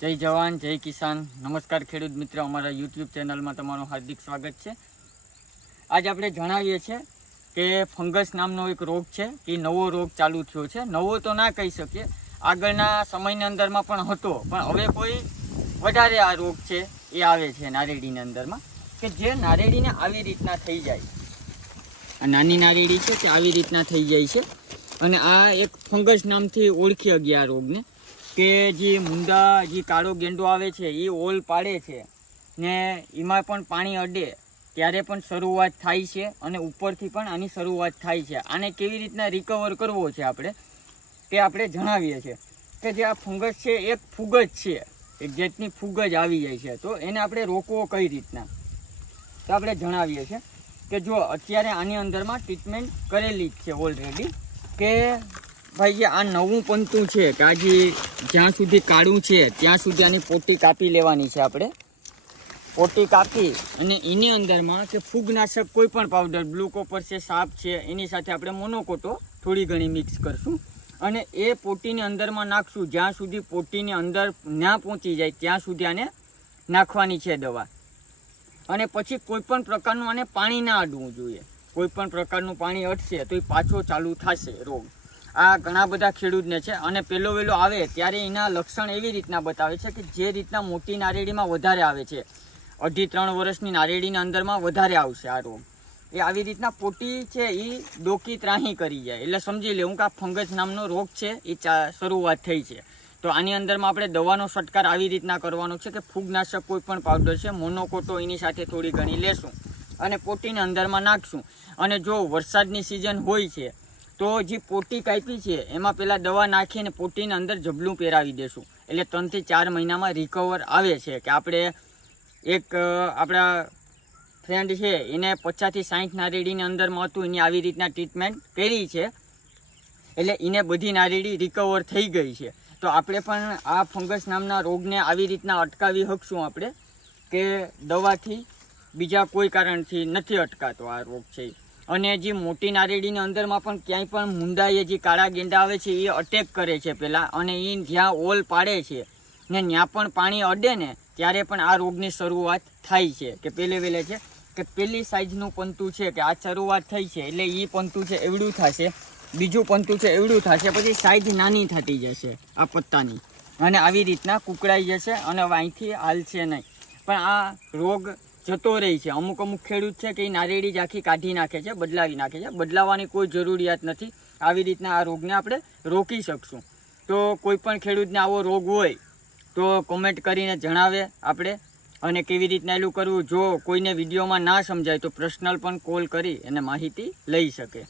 જય જવાન, જય કિસાન. નમસ્કાર ખેડૂત મિત્ર, અમારા યુટ્યુબ ચેનલમાં તમારું હાર્દિક સ્વાગત છે. આજ આપણે જણાવીએ છીએ કે ફંગસ નામનો એક રોગ છે, કે નવો રોગ ચાલુ થયો છે. નવો તો ના કહી શકીએ, આગળના સમયની અંદરમાં પણ હતો. પણ હવે કોઈ વધારે આ રોગ છે એ આવે છે નારેડીની અંદરમાં, કે જે નારેડીને આવી રીતના થઈ જાય. આ નાની નારેડી છે તે આવી રીતના થઈ જાય છે. અને આ એક ફંગસ નામથી ઓળખી ગયા આ રોગને. કે જે મુંડા, જે કાળો ગેંડો આવે છે, એ ઓલ પાડે છે ને એમાં પણ પાણી અડે. ત્યારે પણ શરૂઆત થાય છે અને ઉપરથી પણ આની શરૂઆત થાય છે. આને કેવી રીતના રિકવર કરવો છે આપણે? તે આપણે જણાવીએ છીએ. કે જે આ ફંગસ છે, એક ફૂગ જ છે. એક જેટની ફૂગજ આવી જાય છે. તો એને આપણે રોકવો કઈ રીતના? તો આપણે જણાવીએ છીએ કે જો અત્યારે આની અંદરમાં ટ્રીટમેન્ટ કરેલી જ છે ઓલરેડી કે ભાઈ આ નવું પંતું છે કે આ જ્યાં સુધી કાળું છે, ત્યાં સુધી આની પોટી કાપી લેવાની છે આપણે. પોટી કાપી અને એની અંદરમાં કે ફૂગનાશક કોઈ પણ પાવડર બ્લુ કોપર છે સાપ છે, એની સાથે આપણે મોનોકોટો થોડી ઘણી મિક્સ કરશું. અને એ પોટીની અંદરમાં નાખશું. જ્યાં સુધી પોટીની અંદર ના પહોંચી જાય, ત્યાં સુધી આને નાખવાની છે દવા. અને પછી કોઈપણ પ્રકારનું આને પાણી ના અડવું જોઈએ. કોઈપણ પ્રકારનું પાણી અટશે તો એ પાછો ચાલુ થશે રોગ. આ ઘણા બધા ખેડૂતને છે. અને પેલો વેલો આવે ત્યારે એના લક્ષણ એવી રીતના બતાવે છે કે જે રીતના મોટી નારેડીમાં વધારે આવે છે. અઢી ત્રણ વર્ષની નારેડીના અંદરમાં વધારે આવશે આ રોગ. એ આવી રીતના પોટી છે એ ડોકી ત્રાહી કરી જાય. એટલે સમજી લેવું કે આ ફંગસ નામનો રોગ છે, એ શરૂઆત થઈ છે. તો આની અંદરમાં આપણે દવાનો છંટકાર આવી રીતના કરવાનો છે કે ફૂગનાશક કોઈ પણ પાવડર છે, મોનોકોટો એની સાથે થોડી ઘણી લેશું અને પોટીને અંદરમાં નાખશું. અને જો વરસાદની સિઝન હોય છે તો જે પોટી કાપી છે, એમાં પહેલાં દવા નાખીને પોટીને અંદર જબલું પહેરાવી દેશું. એટલે ત્રણથી ચાર મહિનામાં રિકવર આવે છે કે આપણે એક આપણા ફ્રેન્ડ છે, એને પચાસથી સાઠ નારેડીની અંદરમાં હતું એની આવી રીતના ટ્રીટમેન્ટ કરી છે. એટલે એને બધી નારેડી રિકવર થઈ ગઈ છે. તો આપણે પણ આ ફંગસ નામના રોગને આવી રીતના અટકાવી શકશું આપણે કે દવાથી બીજા કોઈ કારણથી નથી અટકાતો આ રોગ છે. અને જે મોટી નારેડીની અંદરમાં પણ ક્યાંય પણ મુંદાએ જે કાળા ગેંડા આવે છે, એ અટેક કરે છે પહેલાં અને એ જ્યાં ઓલ પાડે છે ને ત્યાં પણ પાણી અડે ને, ત્યારે પણ આ રોગની શરૂઆત થાય છે. કે પહેલે વહેલે છે કે પહેલી સાઇઝનું પંતું છે કે આ શરૂઆત થઈ છે, એટલે એ પંતું છે એવડું થશે, બીજું પંતું છે એવડું થશે, પછી સાઈઝ નાની થતી જશે આ પત્તાની. અને આવી રીતના કુકડાઈ જશે અને અહીંથી હાલશે નહીં. પણ આ રોગ જતો રહે છે. અમુક અમુક ખેડૂત છે કે એ નારેડી જ આખી કાઢી નાખે છે, બદલાવી નાખે છે. બદલાવાની કોઈ જરૂરિયાત નથી. આવી રીતના આ રોગને આપણે રોકી શકશું. તો કોઈ પણ ખેડૂતને આવો રોગ હોય તો કોમેન્ટ કરીને જણાવે આપણે અને કેવી રીતના એલું કરવું. જો કોઈને વિડીયોમાં ના સમજાય તો પર્સનલ પણ કોલ કરી અને માહિતી લઈ શકે.